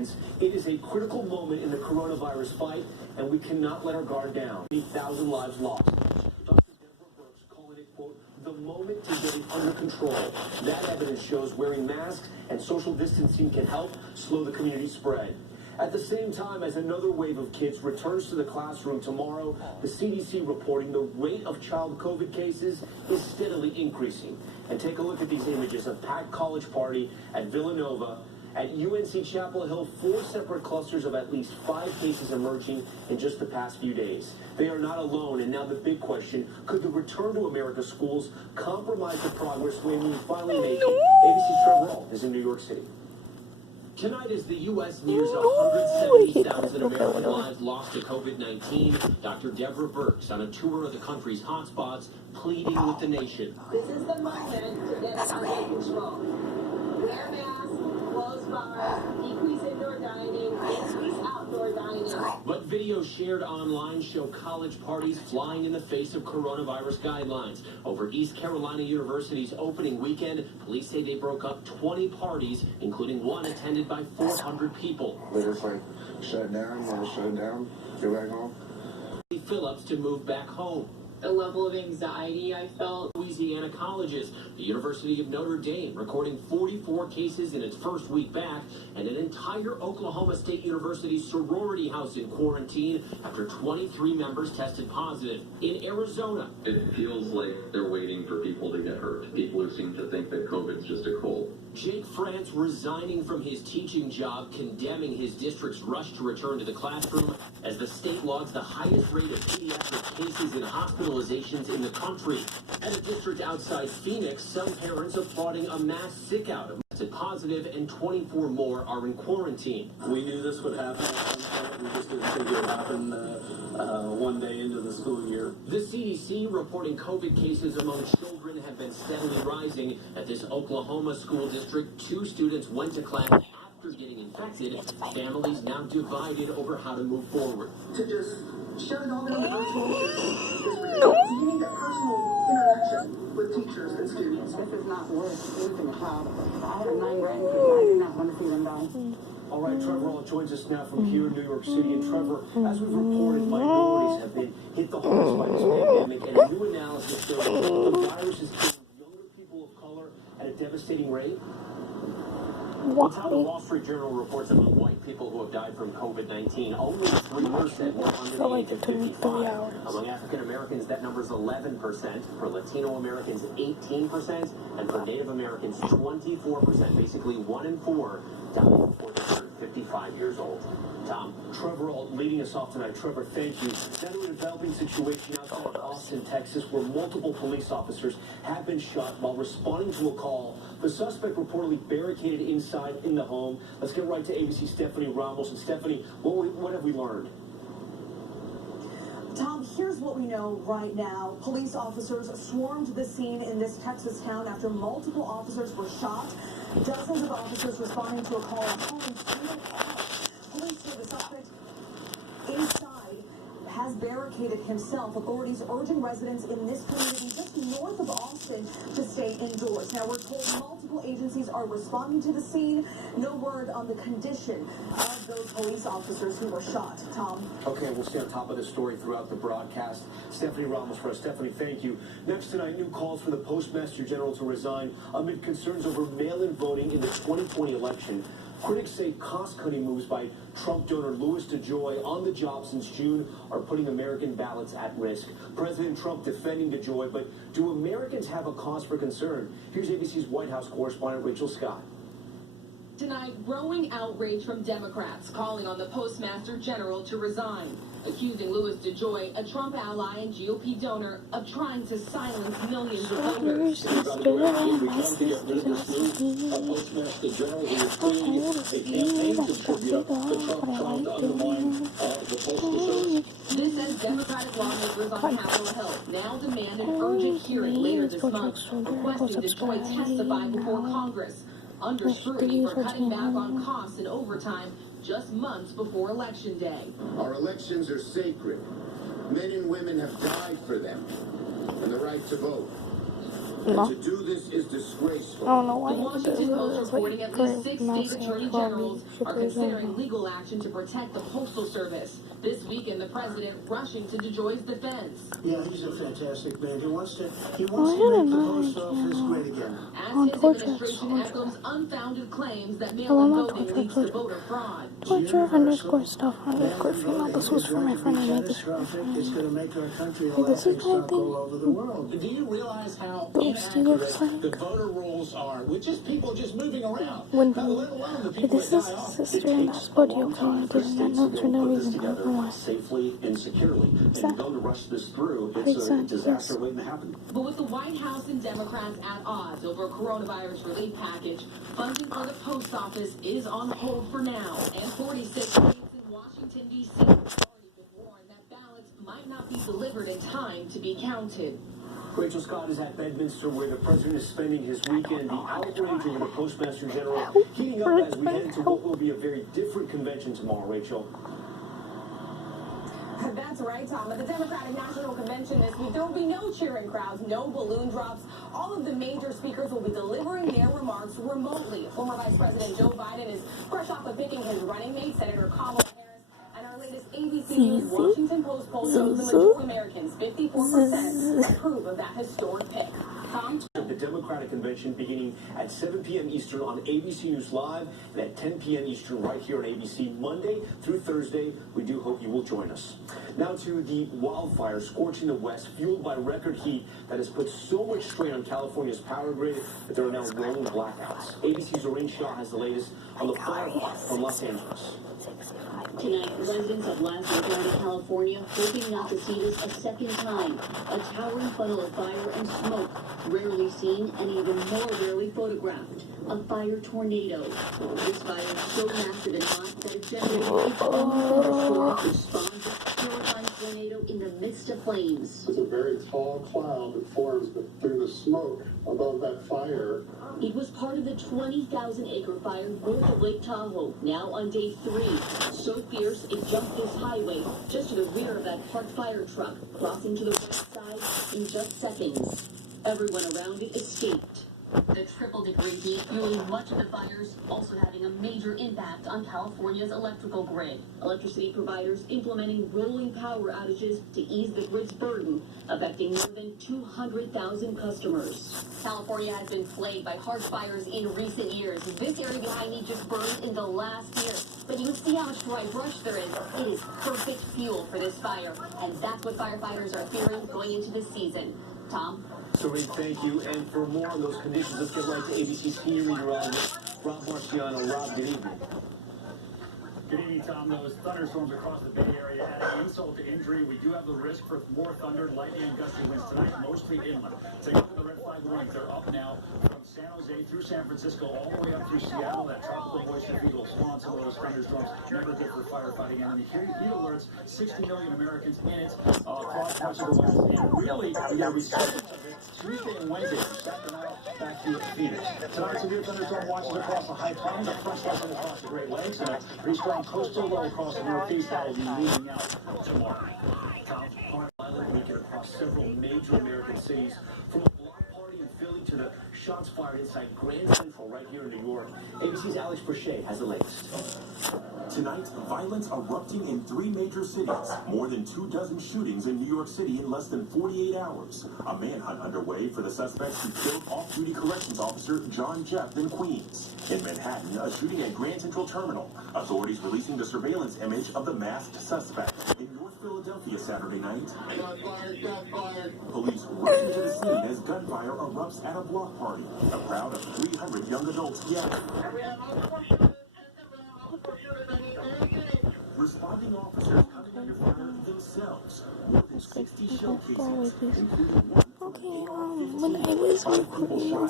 Americans, it is a critical moment in the coronavirus fight, and we cannot let our guard down. 8,000 lives lost. Dr. Deborah Birx calling it, quote, the moment to get it under control. That evidence shows wearing masks and social distancing can help slow the community spread. At the same time, as another wave of kids returns to the classroom tomorrow, the CDC reporting the rate of child COVID cases is steadily increasing. And take a look at these images of packed college party at Villanova. At UNC Chapel Hill, 4 separate clusters of at least 5 cases emerging in just the past few days. They are not alone, and now the big question, could the return to America schools compromise the progress we're finally making? ABC's Trevor Ault is in New York City. Tonight, as the U.S. nears 170,000 American lives lost to COVID-19, Dr. Deborah Birx on a tour of the country's hotspots, pleading with the nation. This is the moment to get us under control. Wear masks, close bars, decrease indoor dining, increase outdoor dining. But videos shared online show college parties flying in the face of coronavirus guidelines. Over East Carolina University's opening weekend, police say they broke up 20 parties, including one attended by 400 people. They just like shut down, go back home. Phillips to move back home. The level of anxiety I felt. Louisiana colleges, the University of Notre Dame recording 44 cases in its first week back, and an entire Oklahoma State University sorority house in quarantine after 23 members tested positive. In Arizona, it feels like they're waiting for people to get hurt, people who seem to think that COVID's just a cold. Jake France resigning from his teaching job, condemning his district's rush to return to the classroom as the state logs the highest rate of pediatric cases and hospitalizations in the country. At a district outside Phoenix, some parents applauding a mass sick out of tested positive, and 24 more are in quarantine. We knew this would happen at some point. We just didn't think it would happen one day into the school year. The CDC reporting COVID cases among children have been steadily rising. At this Oklahoma school district, 2 students went to class after getting infected. Families now divided over how to move forward. To just shut it all down to virtual is ridiculous. You need that personal interaction with teachers and students. This is not worth losing a child. I have 9 grandkids. I do not want to see them die. All right, Trevor Ault joins us now from here in New York City. And Trevor, as we've reported, minorities have been hit the hardest by this pandemic, and a new analysis shows the virus is killing younger people of color at a devastating rate. That's how the Wall Street Journal reports among white people who have died from COVID-19, only 3% were under the age of 55. Among African Americans, that number is 11%. For Latino Americans, 18%. And for Native Americans, 24%. Basically, 1 in 4 died before they turned 55 years old. Tom. Trevor Ault leading us off tonight. Trevor, thank you. Now to a developing situation outside of Austin, Texas, where multiple police officers have been shot while responding to a call. The suspect reportedly barricaded inside in the home. Let's get right to ABC's Stephanie Ramos. And Stephanie, what have we learned? Tom, here's what we know right now. Police officers swarmed the scene in this Texas town after multiple officers were shot. Dozens of officers responding to a call at home. Police say the suspect inside has barricaded himself. Authorities urging residents in this community just north of Austin to stay indoors. Now, we're told multiple agencies are responding to the scene. No word on the condition of those police officers who were shot. Tom? Okay, we'll stay on top of this story throughout the broadcast. Stephanie Ramos for us. Stephanie, thank you. Next tonight, new calls for the Postmaster General to resign amid concerns over mail-in voting in the 2020 election. Critics say cost-cutting moves by Trump donor Louis DeJoy on the job since June are putting American ballots at risk. President Trump defending DeJoy, but do Americans have a cause for concern? Here's ABC's White House correspondent Rachel Scott. Tonight, growing outrage from Democrats calling on the Postmaster General to resign, accusing Louis DeJoy, a Trump ally and GOP donor, of trying to silence millions of voters. Postmaster General who is fleeing a campaign contributor that Trump tried to undermine the Postal Service. This as Democratic lawmakers on Capitol Hill now demand an urgent hearing later this month, requesting DeJoy testify before Congress, under scrutiny for cutting back on costs and overtime just months before Election Day. Our elections are sacred. Men and women have died for them and the right to vote. And to do this is disgraceful. The Washington Post reporting at least 6 state attorney generals are considering legal action to protect the Postal Service. This weekend, the president rushing to DeJoy's defense. Yeah, he's a fantastic man. He wants to make the post office great again. As his administration echoes unfounded claims that mail-in voting leads to voter fraud. Underscore stuff underscore female. This was for my friend. I made this for my friend. It's going to make our country a This is my thing. all over the world. Do you realize how Those Steelers inaccurate the voter rolls are with just people just moving around? When Let alone the people this that is die off. his sister and that's Bodio calling it and that notes for no reason. I don't know why. Safely and securely. And that? going to rush this through, What it's is a that? disaster Yes. waiting to happen. But with the White House and Democrats at odds over a coronavirus relief package, funding for the post office is on hold for now. And 46 states in Washington, D.C. have already been warned that ballots might not be delivered in time to be counted. Rachel Scott is at Bedminster, where the president is spending his weekend. The outrage over the Postmaster General heating up as we head into what will be a very different convention tomorrow, Rachel. That's right, Tom. At the Democratic National Convention this week, there will be no cheering crowds, no balloon drops. All of the major speakers will be delivering their remarks remotely. Former Vice President Joe Biden is fresh off of picking his running mate, Senator Kamala Harris. And our latest ABC News Washington Post poll shows the majority of Americans, 54%, approve of that historic pick. Tom? The Democratic Convention beginning at 7 p.m. Eastern on ABC News Live and at 10 p.m. Eastern right here on ABC Monday through Thursday. We do hope you will join us. Now to the wildfires scorching the West, fueled by record heat that has put so much strain on California's power grid that there are now rolling blackouts. ABC's Lorraine Shaw has the latest on the fire from Los Angeles. Tonight, residents of Lazaro County, California, hoping not to see this a second time. A towering funnel of fire and smoke, rarely seen and even more rarely photographed. A fire tornado. This fire is so massive and hot that it generated its own thunderstorm, which spawned this terrifying tornado in the midst of flames. It's a very tall cloud that forms through the smoke above that fire. It was part of the 20,000-acre fire north of Lake Tahoe, now on day 3. So fierce, it jumped this highway just to the rear of that parked fire truck, crossing to the right side in just seconds. Everyone around it escaped. The triple-degree heat fueling much of the fires, also having a major impact on California's electrical grid. Electricity providers implementing rolling power outages to ease the grid's burden, affecting more than 200,000 customers. California has been plagued by harsh fires in recent years. This area behind me just burned in the last year. But you can see how much dry brush there is. It is perfect fuel for this fire. And that's what firefighters are fearing going into this season. Tom? Serene, thank you. And for more on those conditions, let's get right to ABC's senior meteorologist, Rob Marciano. Rob, good evening. Good evening, Tom. Those thunderstorms across the Bay Area adding insult to injury. We do have the risk for more thunder, lightning, and gusty winds tonight, mostly inland. Take a look at the red flag warnings. They're up now from San Jose through San Francisco, all the way up through Seattle. That tropical moisture field will spawn some of those thunderstorms. Never good for firefighting. And the heat alerts, 60 million Americans in it across much of the West. And really, we got to be certain of it Tuesday and Wednesday from Sacramento back to Phoenix. Tonight, severe thunderstorm watches across the High Plains, a fresh lesson across the Great Lakes, and a pretty strong coastal low across the Northeast that will be moving out tomorrow. Tom, Violent weekend across several major American cities, from a block party in Philly to the shots fired inside Grand Central right here in New York. ABC's Alex Brachet has the latest. Tonight, violence erupting in 3 major cities. More than 24 shootings in New York City in less than 48 hours. A manhunt underway for the suspect who killed off-duty corrections officer John Jeff in Queens. In Manhattan, a shooting at Grand Central Terminal. Authorities releasing the surveillance image of the masked suspect. In North Philadelphia Saturday night, police rushing to the scene as gunfire erupts at a block party. A crowd of 300 young adults gathered. Responding officers coming under fire themselves. More than 60 shell cases, including one when I was recording my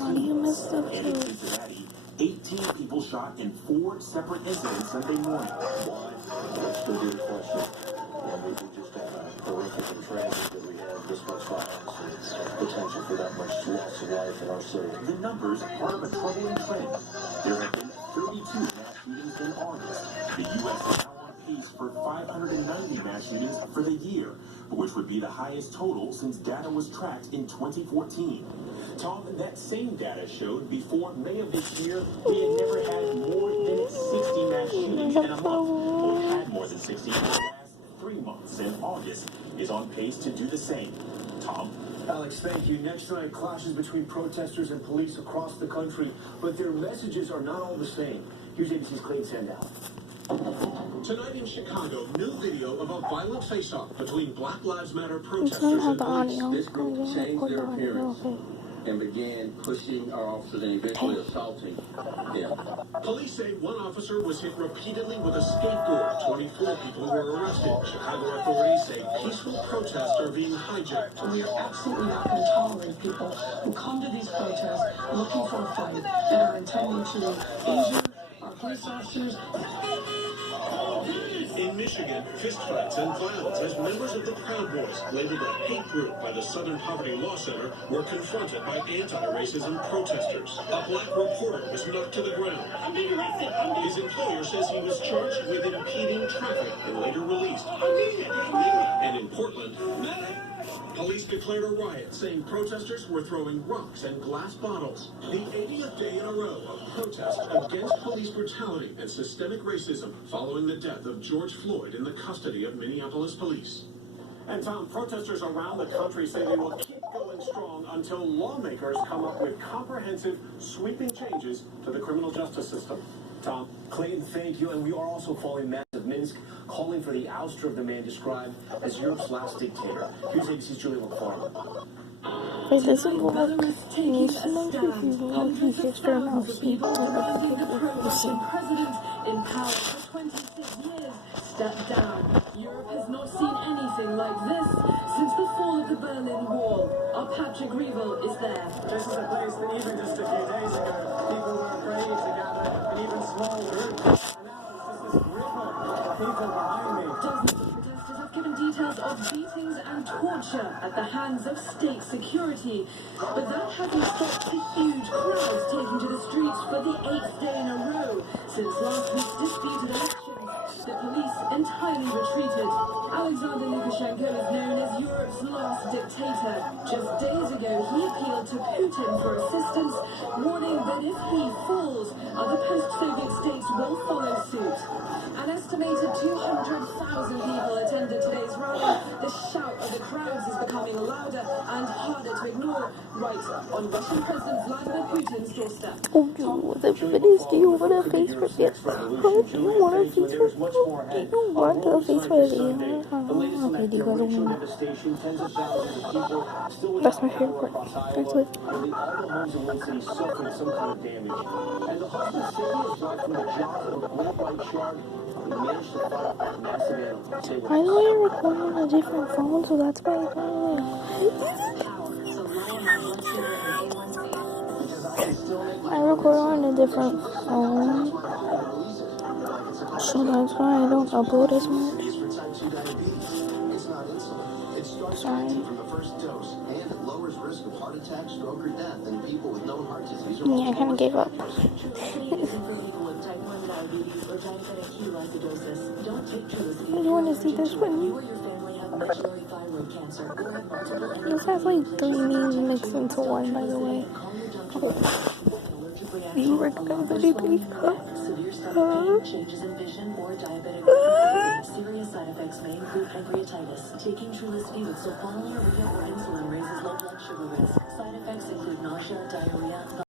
audio messed up in Cincinnati, 18 people shot in 4 separate incidents Sunday morning. Why? That's the big question. And we just have a horrific and tragic that we have this much violence and potential for that much loss of life in our city. The numbers are part of a troubling trend. There have been 32 mass shootings in August. The U.S. is now on pace for 590 mass shootings for the year. which would be the highest total since data was tracked in 2014. Tom, that same data showed before May of this year, we had never had more than 60 mass shootings in a month. We've had more than 60 in the last 3 months, and August is on pace to do the same. Tom? Alex, thank you. Next night, clashes between protesters and police across the country, but their messages are not all the same. Here's ABC's Clayton Sandow. Tonight in Chicago, new video of a violent face-off between Black Lives Matter protesters and police. This group changed their appearance and began pushing our officers and eventually assaulting them. Police say one officer was hit repeatedly with a skateboard. 24 people were arrested. Chicago authorities say peaceful protests are being hijacked. We are absolutely not going to tolerate people who come to these protests looking for a fight and are intending to injure our police officers. In Michigan, fistfights and violence as members of the Proud Boys, labeled a hate group by the Southern Poverty Law Center, were confronted by anti-racism protesters. A black reporter was knocked to the ground. I'm being arrested. His employer says he was charged with impeding traffic and later released. And in Portland, police declared a riot, saying protesters were throwing rocks and glass bottles. The 80th day in a row of protests against police brutality and systemic racism following the death of George Floyd in the custody of Minneapolis police. And Tom, protesters around the country say they will keep going strong until lawmakers come up with comprehensive, sweeping changes to the criminal justice system. Tom? Clayton, thank you. And we are also following Massive Minsk, calling for the ouster of the man described as Europe's last dictator. Here's ABC's Julie McFarland. Wait, this is what needs to make confusing on pieces for a mouse. President in power for 26 years stepped down. Europe has not seen anything like this since the fall of the Berlin Wall. Our Patrick Reevell is there. This is a place that even just a few days ago, people were afraid to gather in even small groups. And now it's just this river of people behind me. Dozens of protesters have given details of beatings and torture at the hands of state security. But that hasn't stopped the huge crowds taking to the streets for the 8th day in a row since last week's disputed elections. The police entirely retreated. Alexander Lukashenko is known as Europe's last dictator. Just days ago, he appealed to Putin for assistance, warning that if he falls, other post-Soviet states will follow suit. An estimated 200,000 people attended today's rally. The shout of the crowds is becoming louder and harder to ignore right on Russian President Vladimir Putin's doorstep. Oh, the videos, do you want a face for it? Oh, do you want a face for it? Do you want a face for it? That's my favorite part. That's what. All the homes in one city suffered some kind of damage. And the husband Cindy is right from the jaws of a great white shark. He managed to fight that massive animal. By the way, I'm recording on a different phone, so that's why I record on a different phone, so that's why I don't upload as much. Sorry. Yeah, I kind of gave up. You want to see this one? This has like 3 names mixed into one, by the way. Do you recognize anything? Changes in vision or diabetic serious side effects may include pancreatitis. Taking Trulicity with sulfonylurea or insulin raises low blood sugar risk. Side effects include nausea, diarrhea,